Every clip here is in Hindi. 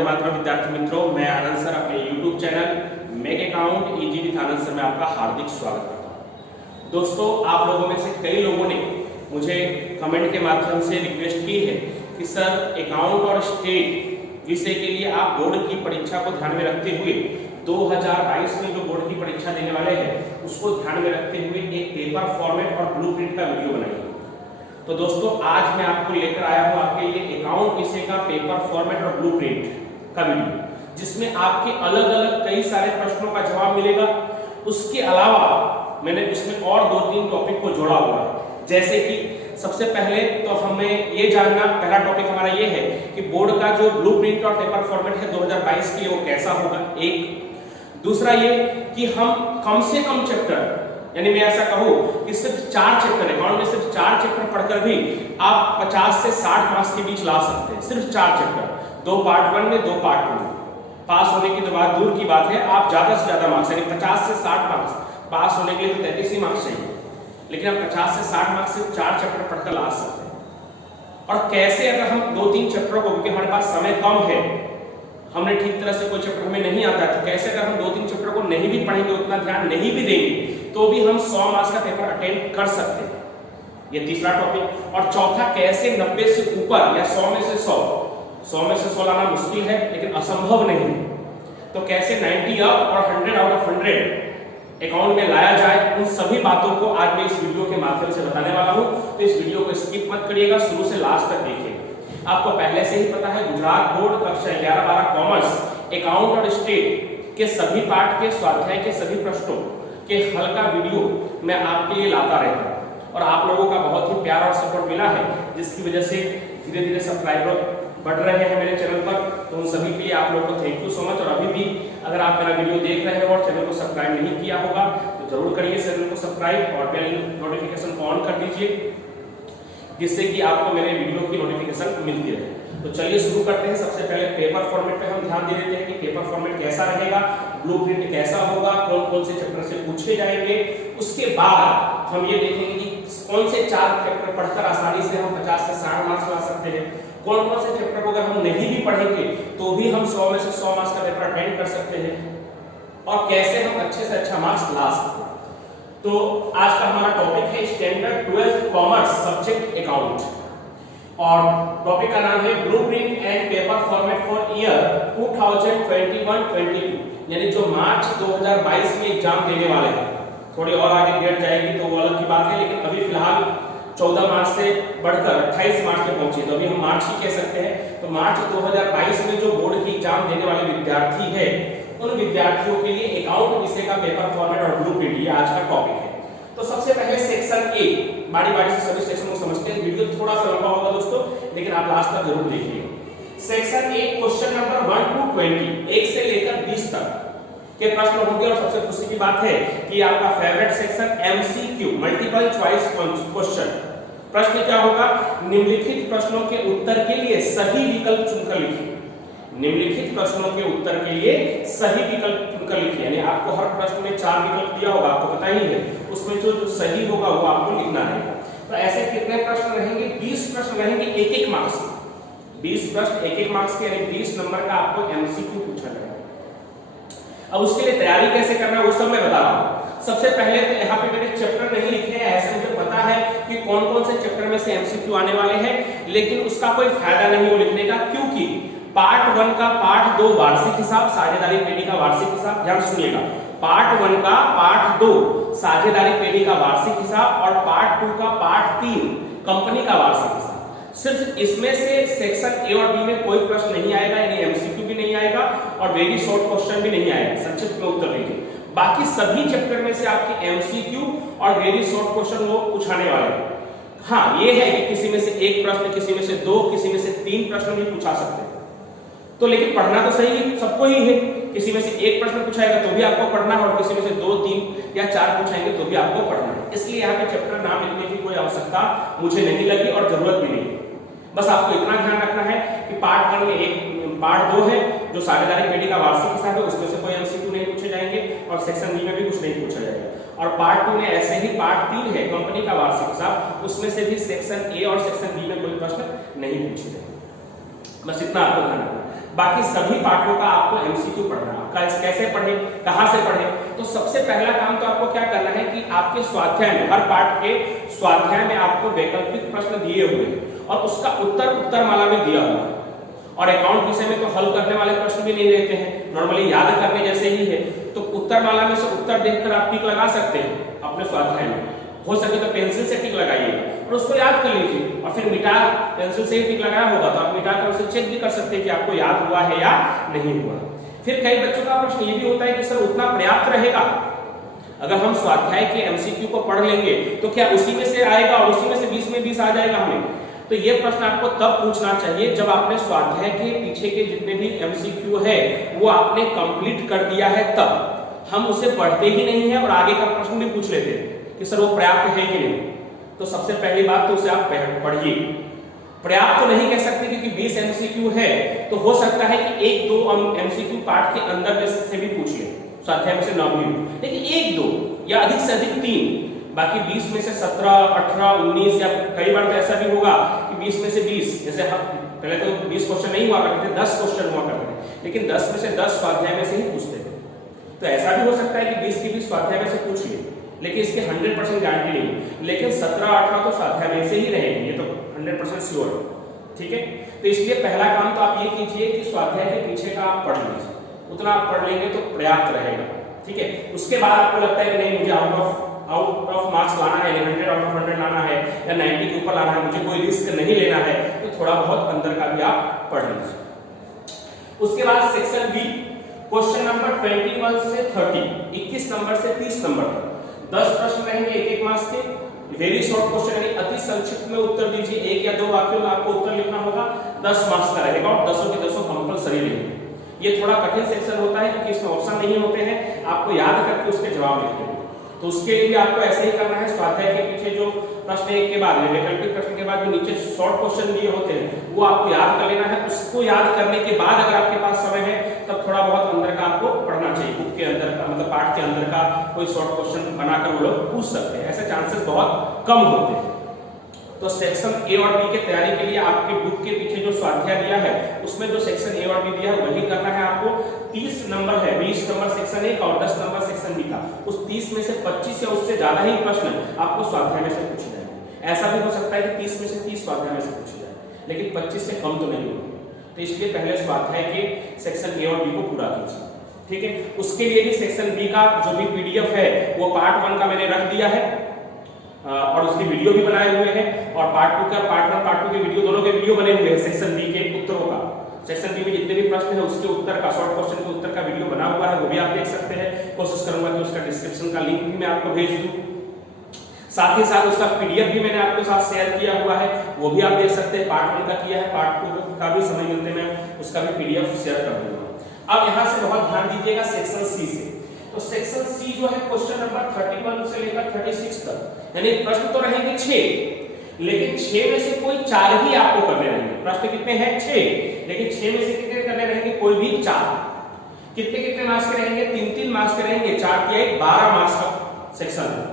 वंदे मातरम विद्यार्थी मित्रों, मैं आनंद सर अपने YouTube channel make account easy with Anand sir में आपका हार्दिक स्वागत करता हूं। दोस्तों, आप लोगों में से कई लोगों ने मुझे कमेंट के माध्यम से रिक्वेस्ट की है कि सर अकाउंट और स्टेट विषय के लिए आप बोर्ड की परीक्षा को ध्यान में रखते हुए 2022 में जो बोर्ड की परीक्षा देने वाले हैं उसको ध्यान में रखते हुए एक पेपर फॉर्मेट और ब्लूप्रिंट का वीडियो बनाइए। तो दोस्तों, आज मैं आपको लेकर आया हूं आपके लिए अकाउंट विषय का पेपर फॉर्मेट और ब्लूप्रिंट का वीडियो, जिसमें आपके अलग अलग कई सारे प्रश्नों का जवाब मिलेगा। उसके अलावा मैंने इसमें और 2-3 टॉपिक को जोड़ा हुआ है। जैसे कि सबसे पहले तो हमें ये जानना, पहला टॉपिक हमारा ये है कि बोर्ड का जो ब्लूप्रिंट और पेपर फॉर्मेट है 2022 के लिए वो कैसा होगा। एक दूसरा ये कि हम कम से कम चैप्टर, यानी मैं ऐसा कहूं कि सिर्फ 4 चैप्टर, अकाउंट में सिर्फ 4 चैप्टर पढ़कर भी आप 50 से 60 मार्क्स के बीच ला सकते हैं। सिर्फ 4 चैप्टर, 2 पार्ट 1 में 2 पार्ट 2 में। पास होने की तो बात दूर की बात है, आप ज्यादा से ज्यादा मार्क्स यानी 50 से 60 मार्क्स, पास होने के लिए तो 33 ही मार्क्स चाहिए, लेकिन आप 50 से 60 मार्क्स सिर्फ 4 चैप्टर पढ़कर ला सकते हैं। और कैसे, अगर हम 2-3 चैप्टरों को, क्योंकि हमारे पास समय कम है, हमने ठीक तरह से कोई चैप्टर हमें नहीं आता है, तो कैसे अगर हम 2-3 चैप्टर को नहीं भी पढ़ेंगे, उतना ध्यान नहीं भी देंगे, तो भी हम 100 मार्क्स का पेपर अटेम्प्ट कर सकते हैं। ये तीसरा टॉपिक। और चौथा, कैसे 90 से ऊपर या 100 में से 100 लाना मुश्किल है लेकिन असंभव नहीं है, तो कैसे 90 अप और 100 आउट ऑफ 100 अकाउंट में लाया जाए, उन सभी बातों को आज मैं इस वीडियो के माध्यम से बताने वाला हूं। तो इस वीडियो को स्किप मत करिएगा, शुरू से लास्ट तक देखिए। आपको पहले से ही पता है, गुजरात बोर्ड कक्षा 11-12 कॉमर्स अकाउंट और स्टेट के सभी पाठ के स्वाध्याय के सभी प्रश्नों के हल का वीडियो मैं आपके लिए लाता रहता हूं, और आप लोगों का बहुत ही प्यार और सपोर्ट मिला है, जिसकी वजह से धीरे धीरे सब्सक्राइबर बढ़ रहे हैं मेरे चैनल पर। तो उन सभी के लिए आप लोगों को थैंक यू सो मच। और अभी भी अगर आप मेरा वीडियो देख रहे हो और चैनल को सब्सक्राइब नहीं किया होगा तो जरूर करिए चैनल को सब्सक्राइब और बेल नोटिफिकेशन को ऑन कर दीजिए, जिससे कि आपको मेरे वीडियो की नोटिफिकेशन मिलती रहे। तो चलिए शुरू करते हैं। सबसे पहले पेपर फॉर्मेट पे हम ध्यान दे देते हैं कि पेपर फॉर्मेट कैसा रहेगा, ब्लूप्रिंट कैसा होगा, कौन कौन से चैप्टर से पूछे जाएंगे। उसके बाद हम ये देखेंगे कि कौन से 4 चैप्टर पढ़कर आसानी से हम 50 से 60 मार्क्स ला सकते हैं, कौन कौन से चैप्टर को अगर हम नहीं भी पढ़ेंगे तो भी हम 100 में से 100 मार्क्स का पेपर अटेंड कर सकते हैं, और कैसे हम अच्छे से अच्छा मार्क्स ला सकते हैं। तो आज का हमारा टॉपिक है standard 12th commerce subject account, और टॉपिक का नाम है blueprint and paper format for year 2021-22, यानी जो मार्च 2022 में एग्जाम देने वाले हैं। थोड़ी और आगे डेट जाएगी तो वो अलग की बात है, लेकिन अभी फिलहाल 14 मार्च से बढ़कर 28 मार्च पे पहुंचे, तो अभी हम मार्च ही कह सकते हैं। तो मार्च 2022 में जो बोर्ड की एग्जाम देने वाले विद्यार्थी है, उन विद्यार्थियों के लिए अकाउंट विषय का पेपर फॉर्मेट और ब्लूप्रिंट ये आज का टॉपिक है। तो सबसे पहले सेक्शन ए, बारी बारी से सभी सेक्शन को समझते हैं। वीडियो थोड़ा सा लंबा होगा दोस्तों, लेकिन आप लास्ट तक जरूर देखिए। Section A, question number 1 to 20, 1 से लेकर 20 तक के प्रश्न होंगे। और सबसे खुशी की बात है कि आपका favourite section MCQ, multiple choice question. प्रश्न क्या होगा? निम्नलिखित प्रश्नों के उत्तर के लिए सही विकल्प चुनकर लिखिए। निम्नलिखित प्रश्नों के उत्तर के लिए सही विकल्प चुनकर लिखिए, यानी आपको हर प्रश्न में 4 विकल्प दिया होगा, आपको पता ही है, उसमें जो सही होगा वो आपको लिखना है। तो ऐसे कितने प्रश्न रहेंगे? 20 प्रश्न रहेंगे, 1-1 मार्क्स के। 20 प्रश्न 1-1 मार्क्स के, यानी 20 नंबर का आपको एमसीक्यू पूछा जाएगा। अब उसके लिए तैयारी कैसे करना है वो सब मैं बता रहा हूं। सबसे पहले तो यहाँ पे मैंने चैप्टर नहीं लिखे हैं, ऐसे मुझे पता है कि कौन कौन से चैप्टर में से एमसीक्यू आने वाले हैं, लेकिन उसका कोई फायदा नहीं वो लिखने का, क्योंकि पार्ट 1 का पार्ट 2 वार्षिक हिसाब, साझेदारी पेढ़ी का वार्षिक हिसाब, ध्यान सुनिएगा। पार्ट 1 का पार्ट 2 साझेदारी पेढ़ी का वार्षिक हिसाब, और पार्ट 2 का पार्ट 3 कंपनी का वार्षिक हिसाब। सिर्फ इसमें से सेक्शन ए और बी में कोई प्रश्न नहीं आएगा, यानी एमसीक्यू भी नहीं आएगा और वेरी शॉर्ट क्वेश्चन भी नहीं आएगा, संक्षिप्त में उत्तर दीजिए। बाकी सभी चैप्टर में से आपके एमसीक्यू और वेरी शॉर्ट क्वेश्चन वो पूछाने वाले हैं। हाँ, ये है कि किसी में से 1 प्रश्न, किसी में से 2, किसी में से 3 प्रश्न भी पूछा सकते हैं। तो लेकिन पढ़ना तो सही सबको ही है, किसी में से 1 प्रश्न पूछाएगा तो भी आपको पढ़ना है, और किसी में से 2, 3 या 4 पूछाएंगे तो भी आपको पढ़ना है। इसलिए यहाँ पे चैप्टर नाम लिखने की कोई आवश्यकता मुझे नहीं लगी और जरूरत भी नहीं। बस आपको इतना ध्यान रखना है कि पार्ट 1 में पार्ट 2 है जो साझेदारी पेढ़ी का वार्षिक हिसाब है, उसमें से कोई एमसीक्यू नहीं पूछे जाएंगे, और सेक्शन बी में भी कुछ नहीं पूछा जाएगा। और पार्ट 2 में ऐसे ही पार्ट 3 है कंपनी का वार्षिक हिसाब, उसमें से भी सेक्शन ए और सेक्शन बी में कोई प्रश्न नहीं पूछे जाएंगे। बस इतना आपको ध्यान रखना। बाकी सभी पाठों का आपको एमसीक्यू पढ़ना है। कैसे पढ़े, कहां से पढ़े? तो सबसे पहला काम तो आपको क्या करना है कि आपके स्वाध्याय में, हर पाठ के स्वाध्याय में आपको वैकल्पिक प्रश्न दिए हुए हैं और उसका उत्तर माला में दिया हुआ है। और अकाउंट विषय में तो हल करने वाले प्रश्न भी नहीं रहते हैं, नॉर्मली याद करने जैसे ही है। तो उत्तर माला में से उत्तर देखकर आप टिक लगा सकते हैं अपने स्वाध्याय में। हो सके तो पेंसिल से टिक लगाइए और उसको याद कर लीजिए, और फिर मिटा, पेंसिल से ही टिक लगाया होगा तो आप मिटा कर उसे चेक भी कर सकते हैं कि आपको याद हुआ है या नहीं हुआ। फिर कई बच्चों का प्रश्न ये भी होता है कि सर उतना पर्याप्त रहेगा? अगर हम स्वाध्याय के एमसीक्यू को पढ़ लेंगे तो क्या उसी में से आएगा और उसी में से 20 में 20 आ जाएगा हमें? तो ये प्रश्न आपको तब पूछना चाहिए जब आपने स्वाध्याय के पीछे के जितने भी एमसीक्यू है वो आपने कंप्लीट कर दिया है, तब हम उसे पढ़ते ही नहीं है और आगे का प्रश्न भी पूछ लेते हैं कि सर वो पर्याप्त है कि नहीं। तो सबसे पहली बात तो उसे आप पढ़िए। पर्याप्त तो नहीं कह सकते क्योंकि 20 एमसीक्यू है, तो हो सकता है कि 1-2 एमसीक्यू पाठ के अंदर से भी पूछ ले, स्वाध्याय में से ना भी, लेकिन 1-2 या अधिक से अधिक 3, बाकी 20 में से 17, 18, 19 या कई बार तो ऐसा भी होगा कि 20 में से 20, जैसे हम पहले तो 20 क्वेश्चन नहीं हुआ करते थे, 10 क्वेश्चन हुआ करते थे, लेकिन 10 में से 10 स्वाध्याय में से ही पूछते थे। तो ऐसा भी हो सकता है कि 20 की 20 स्वाध्याय में से पूछ लिए, लेकिन इसके 100% गारंटी नहीं, लेकिन 17, 18 तो स्वाध्याय में से ही रहेंगे, ये तो 100% श्योर है। ठीक है, तो इसलिए पहला काम तो आप ये कीजिए कि स्वाध्याय के पीछे का आप पढ़ लीजिए, उतना आप पढ़ लेंगे तो पर्याप्त रहेगा। ठीक है, उसके बाद आपको लगता है कि नहीं मुझे आउट ऑफ मार्क्स लाना है, 100 आउट ऑफ 100 लाना है या 90 के ऊपर लाना है, मुझे कोई रिस्क नहीं लेना है, तो थोड़ा बहुत अंदर का भी आप पढ़ लीजिए। उसके बाद सेक्शन बी, क्वेश्चन नंबर 21 से 30, 21 नंबर से 30 नंबर तक 10 प्रश्न रहेंगे एक मार्क्स के। वेरी शॉर्ट क्वेश्चन, यानी अति संक्षिप्त में उत्तर दीजिए, 1 या 2 वाक्यों में आपको उत्तर लिखना होगा, 10 मार्क्स का रहेगा और 10 के 10 कंपलसरी रहेंगे। ये थोड़ा कठिन सेक्शन होता है क्योंकि इसमें ऑप्शन नहीं होते हैं, आपको याद करके उसके जवाब लिखने हैं। तो उसके लिए भी आपको ऐसे ही करना है, स्वाध्याय के पीछे जो प्रश्न एक के बाद वैकल्पिक प्रश्न के बाद जो नीचे शॉर्ट क्वेश्चन दिए होते हैं वो आपको याद कर लेना है। उसको याद करने के बाद अगर आपके पास समय है तब थोड़ा बहुत अंदर का आपको पढ़ना चाहिए, बुक के अंदर का, मतलब पाठ के अंदर का कोई शॉर्ट क्वेश्चन बनाकर वो लोग पूछ सकते हैं, ऐसे चांसेस बहुत कम होते हैं। तो सेक्शन ए और बी की तैयारी के लिए आपके बुक के पीछे जो स्वाध्याय दिया है उसमें जो सेक्शन ए और बी दिया है वही करना है आपको। 30 नंबर है, 20 नंबर सेक्शन ए का और 10 नंबर सेक्शन बी का। उस 30 में से 25 या उससे ज्यादा ही प्रश्न आपको स्वाध्याय में से पूछे जाएंगे। ऐसा भी हो सकता है कि 30 में से 30 स्वाध्याय में से पूछे जाए, लेकिन 25 से कम तो नहीं होगी। तो इसलिए पहले स्वाध्याय के सेक्शन ए और बी को पूरा कीजिए। ठीक है, उसके लिए भी सेक्शन बी का जो भी पीडीएफ है वो पार्ट 1 का मैंने रख दिया है और उसकी वीडियो भी बनाए हुए हैं, और पार्ट 2 का, पार्ट 1 पार्ट 2 के वीडियो, दोनों के वीडियो बने हुए हैं सेक्शन बी के उत्तरों का। सेक्शन बी में जितने भी प्रश्न है उसके उत्तर का, शॉर्ट क्वेश्चन के उत्तर का वीडियो बना हुआ है, वो भी आप देख सकते हैं। कोशिश करूंगा कि उसका डिस्क्रिप्शन का लिंक भी मैं आपको भेज दूं, साथ ही साथ उसका पीडीएफ भी मैंने आपके साथ शेयर किया हुआ है, वो भी आप देख सकते हैं। पार्ट 1 का किया है, पार्ट 2 का भी समय मिलते मैं उसका भी पीडीएफ शेयर कर दूंगा। अब यहाँ से बहुत ध्यान दीजिएगा सेक्शन सी से। तो सेक्शन सी जो है क्वेश्चन नंबर 31 से लेकर 36 तक, यानी प्रश्न तो रहेंगे 6, लेकिन 6 में से कोई 4 ही आपको करने रहेंगे। प्रश्न कितने हैं? 6, लेकिन 6 में से कितने करने रहेंगे? कोई भी 4। कितने कितने मार्क्स के रहेंगे? 3-3 मार्क्स के रहेंगे। 4 के 12 मार्क्स का सेक्शन है,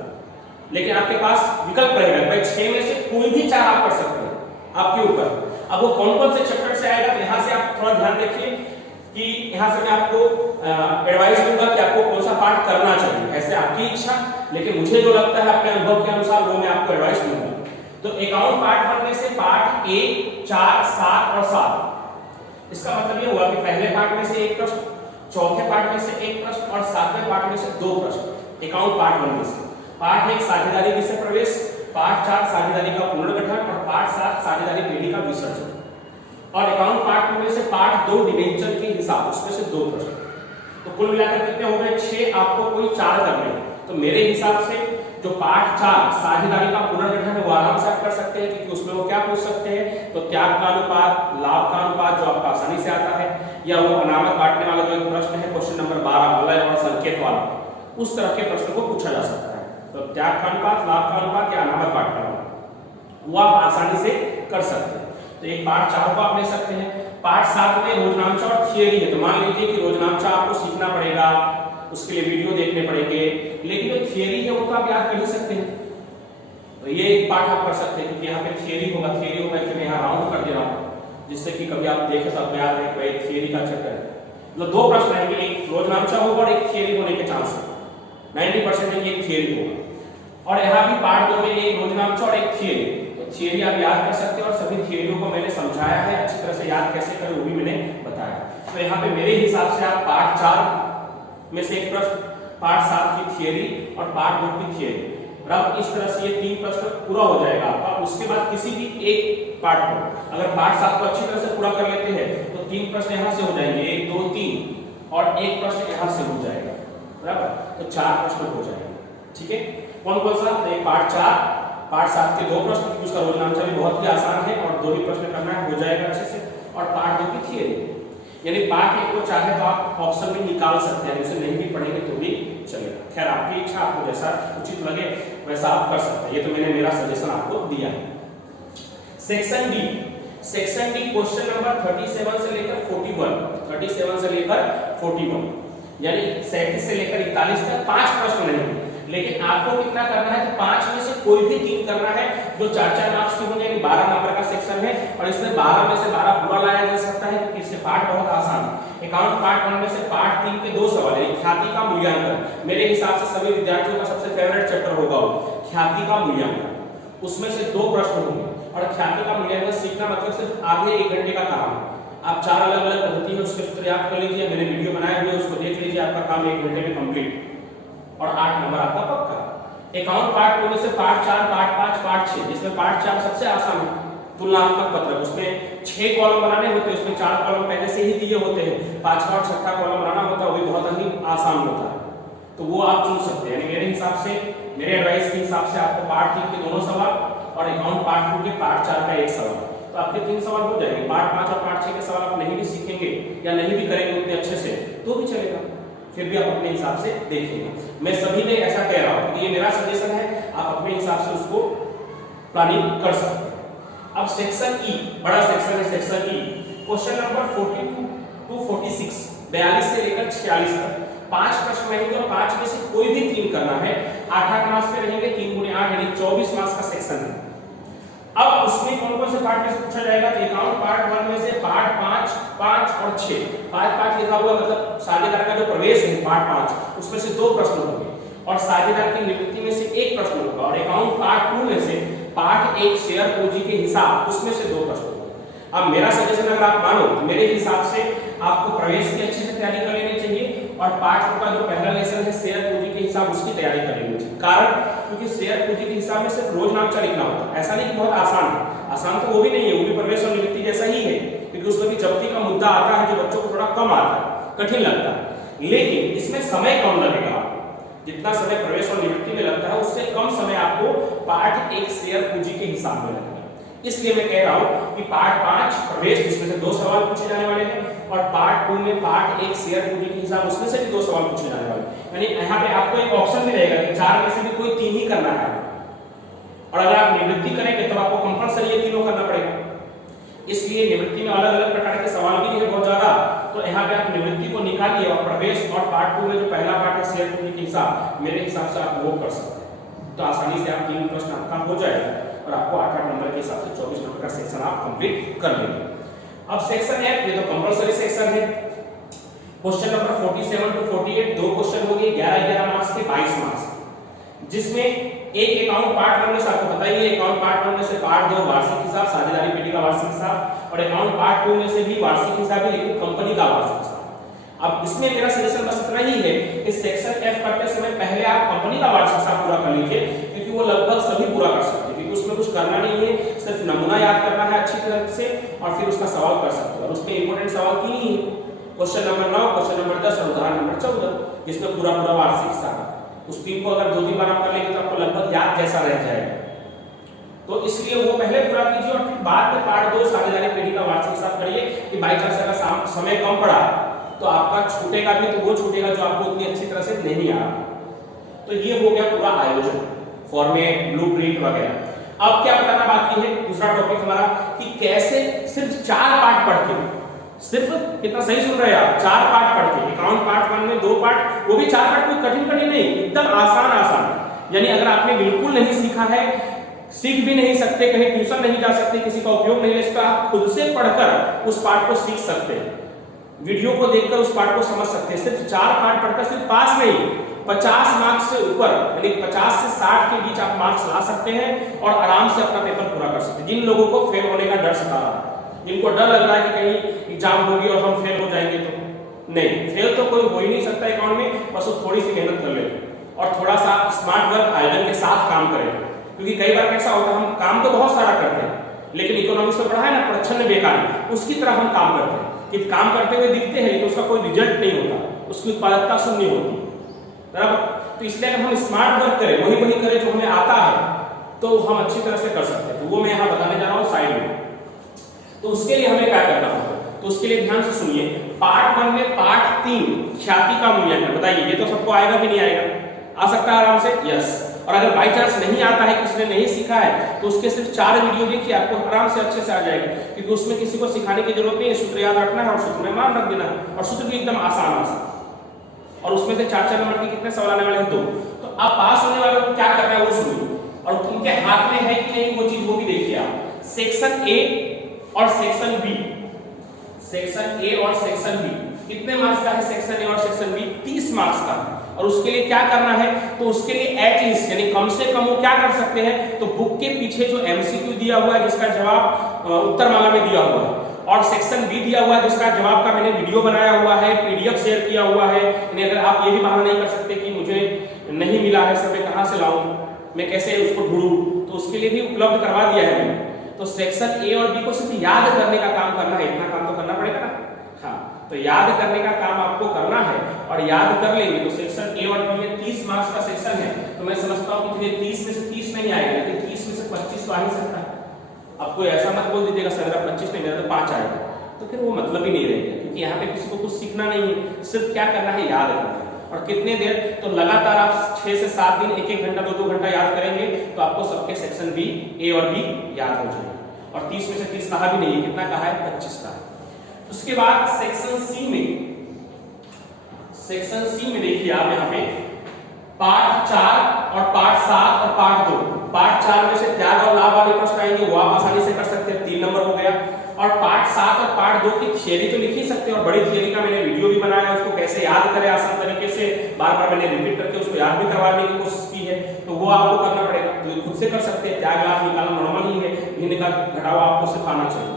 लेकिन आपके पास विकल्प रहेगा भाई 6 में से कोई भी 4 आप कर सकते हैं, आपके ऊपर। अब वो कौन कौन से चैप्टर से आएगा, तो यहाँ से आप थोड़ा ध्यान रखिए कि यहाँ से मैं आपको एडवाइस दूंगा कि आपको कौन सा पार्ट करना चाहिए, ऐसे आपकी इच्छा, लेकिन मुझे जो लगता है अपने अनुभव के अनुसार वो मैं आपको एडवाइस दूंगा। तो अकाउंट पार्ट 1 में से पार्ट 1, 4, 7 और 7, इसका मतलब ये हुआ कि पहले पार्ट में से एक प्रश्न, चौथे पार्ट में से एक प्रश्न और 7वें पार्ट में से 2 प्रश्न अकाउंट पार्ट 1 में से। पार्ट 1 साझेदारी विषय प्रवेश, पार्ट 4 साझेदारी का पुनर्गठन और पार्ट 7 साझेदारी पेढ़ी का विसर्जन। और अकाउंट पार्ट 2 में से पार्ट 2 डिबेंचर के हिसाब, उसमें से 2 प्रश्न। तो कुल मिलाकर कितने हो गए? 6, आपको कोई 4 करने हैं। तो मेरे हिसाब से जो पार्ट 4 साझेदारी का पुनर्गठन है वो आराम से आप कर सकते हैं, क्योंकि उसमें वो क्या पूछ सकते हैं, तो त्याग का अनुपात, लाभ का अनुपात जो आपका आसानी से आता है, या वो अनामत बांटने वाला जो एक प्रश्न है क्वेश्चन नंबर 12 वलय और संकेत वाला, उस तरह के प्रश्न को पूछा जा सकता है। तो त्याग का अनुपात, लाभ का अनुपात या अनामत बांटने वाला वो आप आसानी से कर सकते हैं। तो एक पार्ट 4 को आप ले सकते हैं। पार्ट 7 में रोजनामचा और थियरी है, तो मान लीजिए कि रोजनामचा आपको सीखना पड़ेगा, उसके लिए वीडियो देखने पड़ेंगे, लेकिन जो थियरी है वो तो आप याद कर ही सकते हैं। तो ये एक पार्ट आप कर सकते हैं, क्योंकि यहाँ पे थियरी होगा कि मैं यहाँ राउंड कर दे रहा हूँ, जिससे कि कभी आप देखें तो आपको याद रहे भाई थियरी का चैप्टर है, मतलब 2 प्रश्न आएंगे, एक रोजनामचा होगा और एक थियरी होने के चांस है, 90% है कि एक थियरी होगा। और यहाँ भी पार्ट 2 में एक रोजनामचा और एक थियरी, तो थियरी आप याद कर सकते हो और सभी थियरियों को मैंने समझाया है, अच्छी तरह से याद कैसे करें वो भी मैंने बताया। तो यहाँ पे मेरे हिसाब से आप पार्ट 4 में से एक प्रश्न, पार्ट 7 की थियरी और पार्ट 2 की थियरी, और अब इस तरह से ये 3 प्रश्न पूरा हो जाएगा आपका। उसके बाद किसी भी एक पार्ट को अगर पार्ट 7 को अच्छी तरह से पूरा कर लेते हैं तो 3 प्रश्न यहाँ से हो जाएंगे, 1 2 3 और एक प्रश्न यहाँ से हो जाएगा, बराबर, तो 4 प्रश्न हो जाएंगे। ठीक है, कौन कौन सा, तो पार्ट 4, पार्ट 7 के 2 प्रश्न, उसका रोजनामचा भी बहुत ही आसान है और 2 ही प्रश्न करना है, हो जाएगा अच्छे से, और पार्ट 2 की थियरी, यानी पार्ट 1 को चाहे तो आप ऑप्शन में निकाल सकते हैं, उसे नहीं भी पढ़ेंगे तो भी चलेगा। खैर आपकी इच्छा, आपको जैसा उचित लगे वैसा आप कर सकते हैं, ये तो मैंने मेरा सजेशन आपको दिया है। Section D, section D question number 37 से लेकर 41, 37 से लेकर 41, यानी 37 से लेकर 41 तक 5 प्रश्न रहेंगे, लेकिन आपको कितना करना है, तो 5 में से कोई भी 3 करना है जो 4-4 मार्क्स के होंगे, यानी 12 नंबर का सेक्शन है, और इसमें 12 में से 12 पूरा लाया जा सकता है क्योंकि इससे पार्ट बहुत आसान है। अकाउंट पार्ट 1 में से पार्ट 3 के 2 सवाल है, ख्याति का मूल्यांकन, मेरे हिसाब से सभी विद्यार्थियों का सबसे फेवरेट चैप्टर होगा वो ख्याति का मूल्यांकन, उसमें से 2 प्रश्न होंगे, और ख्याति का मूल्यांकन सीखना मतलब सिर्फ आधे 1 घंटे का काम है। आप 4 अलग अलग पद्धति में उसके सूत्र याद कर लीजिए, मैंने वीडियो बनाया हुआ है उसको देख लीजिए, आपका काम 1 घंटे में कंप्लीट, और 8 नंबर आपका पक्का। अकाउंट पार्ट 2 में से पार्ट 4, पार्ट 5, पार्ट 6, जिसमें पार्ट 4 सबसे आसान है, तुलनात्मक पत्रक, उसमें 6 कॉलम बनाने होते हैं, उसमें 4 कॉलम पहले से ही दिए होते हैं, 5वां और 6वां कॉलम बनाना होता है, वो भी बहुत ही आसान होता है, तो वो आप चुन सकते हैं। यानी मेरे हिसाब से, मेरे एडवाइस के हिसाब से आपको पार्ट 3 के दोनों सवाल और अकाउंट पार्ट 2 के पार्ट 4 का एक सवाल, तो आपके 3 सवाल हो जाएंगे। पार्ट 5 और पार्ट 6 के सवाल आप नहीं भी सीखेंगे या नहीं भी करेंगे उतने अच्छे से तो भी चलेगा, फिर भी आप अपने हिसाब से देखेंगे। मैं सभी ने ऐसा कह रहा हूं, ये मेरा सजेशन है, आप अपने हिसाब से उसको प्लानिंग कर सकते हैं। अब सेक्शन ई, बड़ा सेक्शन है section E, question number 42 to 46, 42 से लेकर 46 तक 5 प्रश्न रहेंगे, और 5 में से कोई भी 3 करना है, 8-8 मार्क्स के रहेंगे, 3 गुणे 8 यानी 24 मार्क्स का सेक्शन है। अब उसमें कौन कौन से पार्ट में से पूछा जाएगा, तो अकाउंट पार्ट 1 में से पार्ट 5, 5 और 6, 5 लिखा हुआ मतलब साझेदार का जो प्रवेश है पार्ट 5, उसमें से 2 प्रश्न होंगे, और साझेदार की निवृत्ति में से 1 प्रश्न होगा, और अकाउंट पार्ट 2 में से पार्ट 1 शेयर पूंजी के हिसाब, उसमें से 2 प्रश्न होंगे। अब मेरा सजेशन अगर आप मानो, मेरे हिसाब से आपको प्रवेश की अच्छे से तैयारी कर लेनी चाहिए, और पार्ट 2 का जो पहला लेसन है शेयर पूंजी के हिसाब, उसकी तैयारी कर लेनी चाहिए। कारण क्योंकि शेयर पूंजी के हिसाब में सिर्फ रोजनामचा लिखना होता है, ऐसा नहीं कि बहुत आसान है, आसान तो वो भी नहीं है, वो भी प्रवेश और निवृत्ति जैसा ही है, क्योंकि उसमें भी जब्ती का मुद्दा आता है जो बच्चों को थोड़ा कम आता है, कठिन लगता है, लेकिन इसमें समय कम लगेगा। जितना समय प्रवेश और निवृत्ति में लगता है उससे कम समय आपको पार्ट 1 शेयर पूंजी के हिसाब में लगेगा। इसलिए मैं कह रहा हूं कि पार्ट 5 प्रवेश, जिसमें से 2 सवाल पूछे जाने वाले हैं, और पार्ट 2 में पार्ट 1 शेयर पूंजी के हिसाब, उसमें से भी 2 सवाल पूछे जाने वाले हैं। यानी यहाँ पे आपको एक ऑप्शन भी रहेगा कि 4 में से भी कोई 3 ही करना है, और अगर आप निवृत्ति करेंगे तो आपको कंपल्सरी ये तीनों करना पड़ेगा। इसलिए निवृत्ति में अलग अलग प्रकार के सवाल भी है बहुत ज्यादा, तो यहाँ पे आप निवृत्ति को निकालिए, और प्रवेश और पार्ट 2 में जो पहला पार्ट है शेयर पूंजी के हिसाब, मेरे हिसाब से आप वो कर सकते हैं, तो आसानी से आप 3 प्रश्न आपका हो जाएगा, और आपको 8-8 नंबर के हिसाब से 24 नंबर का सेक्शन आप कंप्लीट कर लेंगे। अब सेक्शन एफ, ये तो कंपल्सरी सेक्शन है, क्वेश्चन नंबर 47 टू 48, 2 क्वेश्चन हो गए, 11-11 मार्क्स के, 22 मार्क्स, जिसमें एक अकाउंट पार्ट 1 में से आपको पता ही है, अकाउंट पार्ट 1 में से पार्ट 2 वार्षिक हिसाब, साझेदारी पेटी का वार्षिक हिसाब, और अकाउंट पार्ट 2 में से भी वार्षिक हिसाब है, लेकिन कंपनी का वार्षिक हिसाब। अब इसमें मेरा सजेशन बस इतना ही है कि सेक्शन एफ करते समय पहले आप कंपनी का वार्षिक हिसाब पूरा कर लीजिए, क्योंकि वो लगभग सभी पूरा कर सकते हैं, क्योंकि उसमें कुछ करना नहीं है, सिर्फ नमूना याद करना है अच्छी तरह से, और फिर उसका सवाल कर सकते हैं, और उसमें इंपॉर्टेंट सवाल 3 ही है, क्वेश्चन नंबर 9, क्वेश्चन नंबर 10 और उदाहरण नंबर 14, जिसमें पूरा वार्षिक हिसाब है। उस 3 को अगर 2-3 बार आप कर लेंगे तो आपको लगभग याद जैसा रह जाएगा, तो इसलिए वो पहले पूरा कीजिए, और फिर बाद में पार्ट 2 साझेदारी पेटी का वार्षिक हिसाब करिए, कि बाई चांस अगर समय कम पड़ा तो आपका छूटेगा भी, तो वो छूटेगा जो आपको उतनी अच्छी तरह से नहीं आ रहा। तो ये हो गया पूरा आयोजन, फॉर्मेट, ब्लूप्रिंट वगैरह। अब क्या बताना बाकी है, दूसरा टॉपिक हमारा, कि कैसे सिर्फ 4 पार्ट पढ़ के, सिर्फ कितना सही सुन रहे हैं आप, 4 पार्ट पढ़ के, अकाउंट पार्ट 1 में 2 पार्ट, वो भी 4 पार्ट, कोई कठिन नहीं, एकदम आसान, यानी अगर आपने बिल्कुल नहीं सीखा है सीख भी नहीं सकते, कहीं ट्यूशन नहीं जा सकते, किसी का उपयोग नहीं ले सकते, आप खुद से पढ़कर उस पाठ को सीख सकते हैं, वीडियो को देखकर उस पाठ को समझ सकते हैं। सिर्फ 4 पाठ पढ़कर सिर्फ पास नहीं, 50 मार्क्स से ऊपर यानी 50 से 60 के बीच आप मार्क्स ला सकते हैं और आराम से अपना पेपर पूरा कर सकते हैं। जिन लोगों को फेल होने का डर सता रहा है, जिनको डर लग रहा है कि कहीं एग्जाम होगी और हम फेल हो जाएंगे, तो नहीं, फेल तो कोई हो ही नहीं सकता एकाउंट में, बस वो थोड़ी सी मेहनत कर ले और थोड़ा सा स्मार्ट वर्क आयोजन के साथ काम करें। क्योंकि कई बार कैसा होता है, हम काम तो बहुत सारा करते हैं, लेकिन इकोनॉमिक्स में पढ़ा है ना, प्रच्छन्न बेकारी, उसकी तरह हम काम करते हैं कि काम करते हुए दिखते हैं लेकिन उसका कोई रिजल्ट नहीं होता, उसकी उत्पादकता शून्य होती, बराबर। तो इसलिए अगर हम स्मार्ट वर्क करें, वही करें जो हमें आता है, तो हम अच्छी तरह से कर सकते हैं। तो वो मैं यहाँ बताने जा रहा हूँ साइड में। तो उसके लिए हमें क्या करना होगा, तो उसके लिए ध्यान से सुनिए। पार्ट 1 में पार्ट 3 ख्याति का मूल्यांकन, बताइए ये तो सबको आएगा कि नहीं आएगा? आ सकता है आराम से, यस। और अगर बाई चांस नहीं आता है, किसी ने नहीं सीखा है, तो उसके सिर्फ 4 वीडियो देखिए, आपको आराम से अच्छे से आ जाएगा, क्योंकि उसमें किसी को सिखाने की जरूरत नहीं है, सूत्र याद रखना है और सूत्र में मान रख देना है, और सूत्र भी एकदम आसान। और उसमें से 4 नंबर के कितने सवाल आने वाले हैं? 2। तो अब पास होने वालों को क्या करना है वो सुनिए, और उनके हाथ में है कि नहीं वो चीज वो भी देखिए आप। सेक्शन ए और सेक्शन बी, सेक्शन ए और सेक्शन बी कितने मार्क्स का है? सेक्शन ए और सेक्शन बी 30 मार्क्स का। और उसके लिए क्या करना है, तो उसके लिए एटलीस्ट यानी कम से कम वो क्या कर सकते हैं, तो बुक के पीछे जो एमसीक्यू दिया हुआ है जिसका जवाब उत्तरमाला में दिया हुआ है, और सेक्शन बी दिया हुआ है जिसका जवाब का मैंने वीडियो बनाया हुआ है, पीडीएफ शेयर किया हुआ है। यानी अगर आप ये भी बहाना नहीं कर सकते कि मुझे नहीं मिला है सर, मैं कहां से लाऊं, मैं कैसे उसको ढूंढूं, तो उसके लिए भी उपलब्ध करवा दिया है मैंने। तो सेक्शन ए और बी को सिर्फ याद करने का काम करना है, इतना काम तो करना पड़ेगा ना। हाँ, तो याद करने का काम आपको करना है और याद कर लेंगे। तो सेक्शन ए और बी में 30 मार्क्स का सेक्शन है, तो मैं समझता हूं कि 30 में से 30 नहीं आएगा, लेकिन 30 में से 25 तो आ ही सकता है। अब कोई ऐसा मत बोल दीजिएगा सर मेरा 25 नहीं, मेरा तो 5 आएगा, तो फिर वो मतलब ही नहीं रहेगा, क्योंकि यहाँ पे किसी को कुछ सीखना नहीं है, सिर्फ क्या करना है, याद करना है। और कितने देर, तो लगातार आप 6 से 7 दिन 1-1 घंटा 2-2 घंटा याद करेंगे, तो आपको सबके सेक्शन बी, ए और बी याद हो जाएंगे। और 30 में से 30 कहा भी नहीं है, कितना कहा है? 25 का है। उसके बाद सेक्शन सी में, सेक्शन सी में देखिए आप यहाँ पे पार्ट 4 और पार्ट 7 और पार्ट 2। पार्ट 4 में से त्याग और लाभ वाले प्रश्न आएंगे, वो आप आसानी से कर सकते हैं, 3 नंबर हो गया। और पार्ट 7 और पार्ट 2 की थियरी तो लिख ही सकते हैं, और बड़ी थियरी का मैंने वीडियो भी बनाया, उसको कैसे याद करें आसान तरीके से, बार-बार मैंने रिपीट करके उसको याद भी करवाने की कोशिश की है, तो वो आपको करना पड़ेगा। तो खुद से कर सकते हैं, त्याग लाभ निकालना नॉर्मल ही है, भिन्न का घटाव आपको सिखाना चाहिए,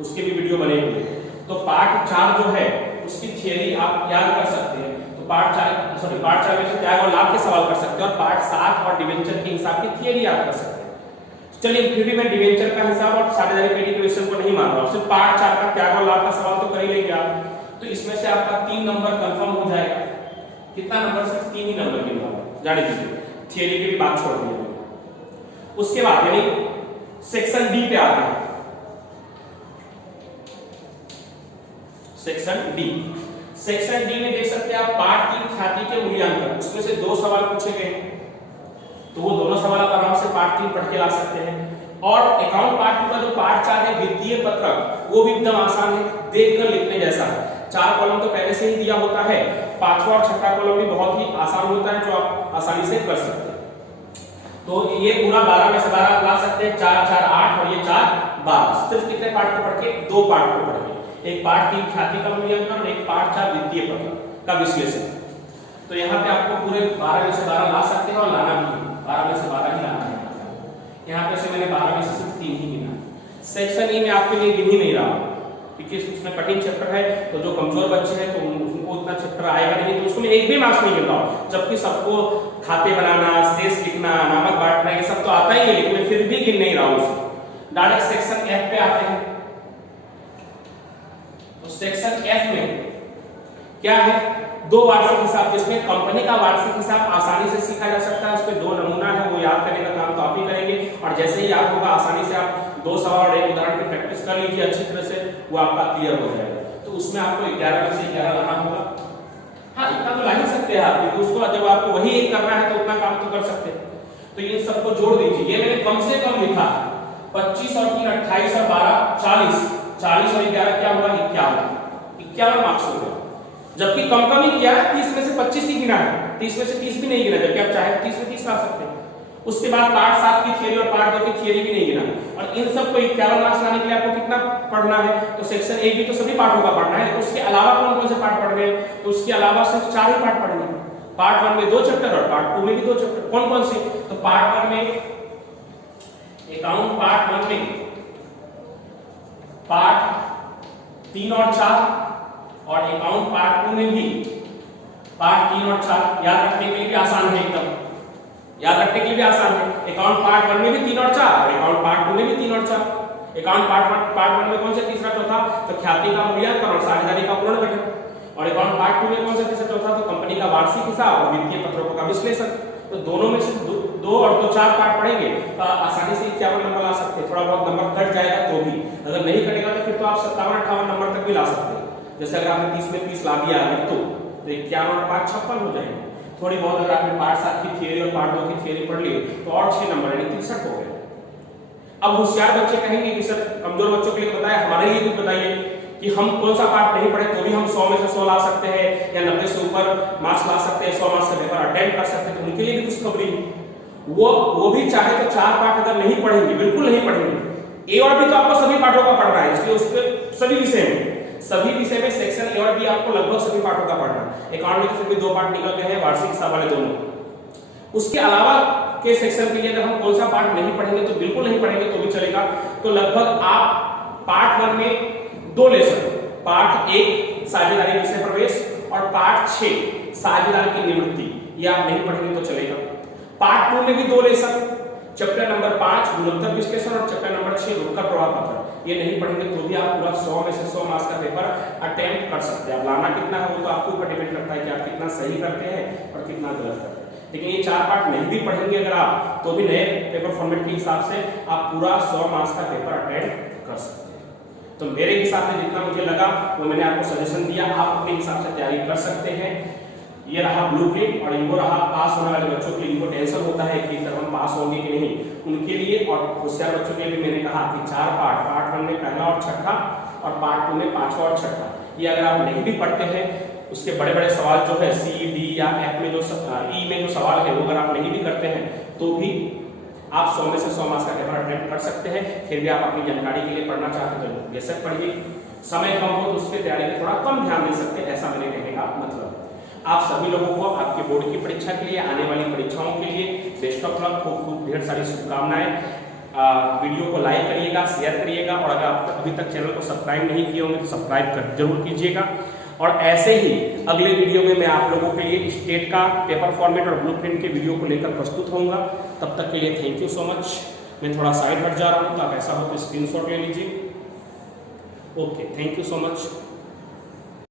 उसके भी वीडियो बने हुए हैं। तो पार्ट 4 जो है उसकी थियरी आप याद कर सकते हैं, तो पार्ट 4 में से त्याग और लाभ के सवाल कर सकते हैं, और पार्ट 7 और डिवेंचर के हिसाब की थियरी याद कर सकते हैं। चलिए फिर भी मैं डिवेंचर का हिसाब और साझेदारी पेटी क्वेश्चन को नहीं मान रहा हूं, सिर्फ पार्ट 4 का त्याग और लाभ का सवाल तो कर ही लेंगे आप। तो इसमें से आपका 3 नंबर कंफर्म हो जाएगा। कितना नंबर? सिर्फ 3 ही नंबर मिलेगा, जाने दीजिए, थियरी की भी बात छोड़ दीजिए। उसके बाद यानी सेक्शन डी पे आते हैं। सेक्शन डी, सेक्शन डी में देख सकते हैं आप पार्ट 3 ख्याति के मूल्यांकन, उसमें से 2 सवाल पूछे गए हैं, तो वो दोनों सवाल आप आराम से पार्ट 3 पढ़ के ला सकते हैं। और अकाउंट पार्ट 2 का जो पार्ट 4 है वित्तीय पत्रक, वो भी एकदम आसान है, देखकर लिखने जैसा है। 4 कॉलम तो पहले से ही दिया होता है, 5वां और 6वां कॉलम भी बहुत ही आसान होता है, जो आप आसानी से कर सकते हैं। तो ये पूरा 12 में से 12 ला सकते हैं, 4 4 8 और ये 4 12। सिर्फ कितने पार्ट को पढ़ के? 2 पार्ट को पढ़ के, एक पार्ट 3 ख्याति का मूल्यांकन और एक पार्ट 4 वित्तीय पत्रक का विश्लेषण। तो यहाँ पे आपको पूरे 12 में से 12 ला सकते हैं और लाना भी है, 12 में से 12 ही लाना है। यहाँ पे से मैंने 12 में से सिर्फ 3 ही गिना। सेक्शन ई में आपके लिए गिन ही नहीं रहा, क्योंकि उसमें कठिन चैप्टर है, तो जो कमजोर बच्चे हैं तो उनको उतना चैप्टर आएगा नहीं, तो उसमें एक भी मार्क्स नहीं गिन रहा हूं। जबकि सबको खाते बनाना, शेष लिखना, नामक बांटना, ये सब तो आता ही है, लेकिन मैं फिर भी गिन नहीं रहा हूं उसे। डायरेक्ट सेक्शन एफ पे आते हैं। तो सेक्शन एफ में क्या है? 2 वार्षिक हिसाब, जिसमें कंपनी का वार्षिक हिसाब आसानी से सीखा जा सकता है। उस पे 2 नमूना है, वो याद करने का काम तो आप ही करेंगे, और जैसे ही याद होगा आसानी से आप 2 सवाल और 1 उदाहरण की प्रैक्टिस कर लीजिए अच्छी तरह से, वो आपका क्लियर हो जाएगा। तो उसमें आपको 11 में से 11 लाना होगा। हाँ, इतना तो ला ही सकते हैं आप, क्योंकि उसको जब आपको वही एक करना है तो उतना काम तो कर सकते हैं। तो इन सबको जोड़ दीजिए। ये मैंने कम से कम लिखा 25 और 3 28 और 12 40, 40 और 11 क्या हुआ? 51 मार्क्स हो गया। जबकि कम ही किया है, 30 में से 25 ही गिना है, 30 में से 30 भी नहीं गिना, जबकि आप चाहे 30 में 30 ला सकते हैं। उसके बाद पार्ट 7 की थियरी और पार्ट 2 की थियरी भी नहीं गिना, और इन सब को 51 मार्क्स लाने के लिए आपको कितना पढ़ना है, तो सेक्शन ए भी तो सभी पार्टों का पढ़ना है, उसके अलावा कौन कौन से पार्ट पढ़ रहे हैं, तो उसके अलावा सिर्फ 4 ही पार्ट पढ़ने हैं। पार्ट 1 में 2 चैप्टर और पार्ट 2 में भी 2 चैप्टर। कौन कौन से, तो पार्ट 1 में अकाउंट, पार्ट 1 में पार्ट 3 और 4, और अकाउंट पार्ट 2 में भी पार्ट 3 और 4। याद रखने के लिए भी आसान है, एकदम याद रखने के लिए भी आसान है। अकाउंट पार्ट 1 में भी 3 और 4, अकाउंट पार्ट 2 में भी 3 और 4। अकाउंट पार्ट 1 में कौन सा तीसरा चौथा, तो ख्याति का मूल्यांकन और साझेदारी का पुनर्गठन, और अकाउंट पार्ट 2 में कौन सा तीसरा चौथा, तो कंपनी का वार्षिक हिसाब और वित्तीय पत्रों का विश्लेषण। तो दोनों में से 2 और 2 4 पार्ट पढ़ेंगे तो आसानी से 51 नंबर ला सकते हैं। थोड़ा बहुत नंबर कट जाएगा तो भी, अगर नहीं कटेगा तो फिर तो आप 57-58 नंबर तक भी ला सकते हैं। जैसे अगर आपने 30 में 30 ला दिया है तो 51 और 5 56 हो जाएंगे। थोड़ी बहुत अगर आपने पार्ट 7 की थियरी और पार्ट 2 की थियरी पढ़ ली तो और 6 नंबर यानी 63 हो गए। अब होशियार बच्चे कहेंगे कि सर कमजोर बच्चों के लिए बताया, हमारे लिए कुछ बताइए कि हम कौन सा पार्ट नहीं पढ़े तो भी हम 100 में से 100 ला सकते हैं या 90 से ऊपर मार्क्स ला सकते हैं, 100 मार्क्स का पेपर अटेम्प्ट कर सकते हैं, तो उनके लिए भी कुछ खबरी। वो भी चाहे तो 4 पार्ट अगर नहीं पढ़ेंगे, बिल्कुल नहीं पढ़ेंगे, ए और बी तो आपको सभी पार्टों का पढ़ना है, इसलिए उसके सभी विषय में सेक्शन ए और बी आपको लगभग सभी पार्टों का पढ़ना है। अकाउंट में तो फिर भी 2 पार्ट निकल गए हैं, वार्षिक हिसाब वाले दोनों। उसके अलावा के सेक्शन के लिए अगर हम कौन सा पार्ट नहीं पढ़ेंगे तो बिल्कुल नहीं पढ़ेंगे तो भी चलेगा। तो लगभग आप पार्ट 1 में 2 लेसन, पार्ट 1 साझेदारी विषय प्रवेश और पार्ट 6 साझेदारी की निवृत्ति, ये आप नहीं पढ़ेंगे तो चलेगा। पार्ट 2 में भी 2 लेसन, चैप्टर नंबर 5 गुणोत्तर विश्लेषण और चैप्टर नंबर 6 उपकर प्रभाव पत्र, ये नहीं पढ़ेंगे तो भी आप पूरा 100 में से 100 मार्क्स का पेपर अटेम्प्ट कर सकते हैं। अब लाना कितना है वो तो आपके ऊपर डिपेंड करता है कि आप कितना सही करते हैं और कितना गलत करते हैं। लेकिन ये 4 पार्ट नहीं भी पढ़ेंगे अगर आप तो भी नए पेपर फॉर्मेट के हिसाब से आप पूरा 100 मार्क्स का पेपर अटेम्प्ट कर सकते हैं। तो मेरे हिसाब से जितना मुझे लगा वो मैंने आपको सजेशन दिया, आप अपने हिसाब से तैयारी कर सकते हैं। ये रहा ब्लूप्रिंट और इनको रहा पास होने वाले बच्चों के लिए, इनको टेंशन होता है कि सर हम पास होंगे कि नहीं, उनके लिए और होशियार बच्चों के लिए मैंने कहा कि 4 पार्ट 1 में पहला और छठा और पार्ट 2 में पांचवा और छठा, ये अगर आप नहीं भी पढ़ते हैं उसके बड़े सवाल जो है सी डी या एफ में जो ई में जो सवाल है वो अगर आप नहीं भी करते हैं तो भी आप 100 में से 100 मार्क्स का पेपर अटेम्प्ट कर सकते हैं। फिर भी आप अपनी जानकारी के लिए पढ़ना चाहते हैं तो बेशक पढ़िए, समय कम हो तो उसके तैयारी में थोड़ा कम ध्यान दे सकते हैं, ऐसा मेरे कहने का मतलब। आप सभी लोगों को आपके बोर्ड की परीक्षा के लिए, आने वाली परीक्षाओं के लिए बेस्ट ऑफ लक, खूब ढेर सारी शुभकामनाएं। वीडियो को लाइक करिएगा, शेयर करिएगा और अगर आप अभी तक चैनल को सब्सक्राइब नहीं किए होंगे तो सब्सक्राइब जरूर कीजिएगा। और ऐसे ही अगले वीडियो में मैं आप लोगों के लिए स्टेट का पेपर फॉर्मेट और ब्लूप्रिंट के वीडियो को लेकर प्रस्तुत होऊंगा। तब तक के लिए थैंक यू सो मच। मैं थोड़ा साइड हट जा रहा हूँ तो आप ऐसा हो तो स्क्रीनशॉट ले लीजिए। Okay, thank you so much.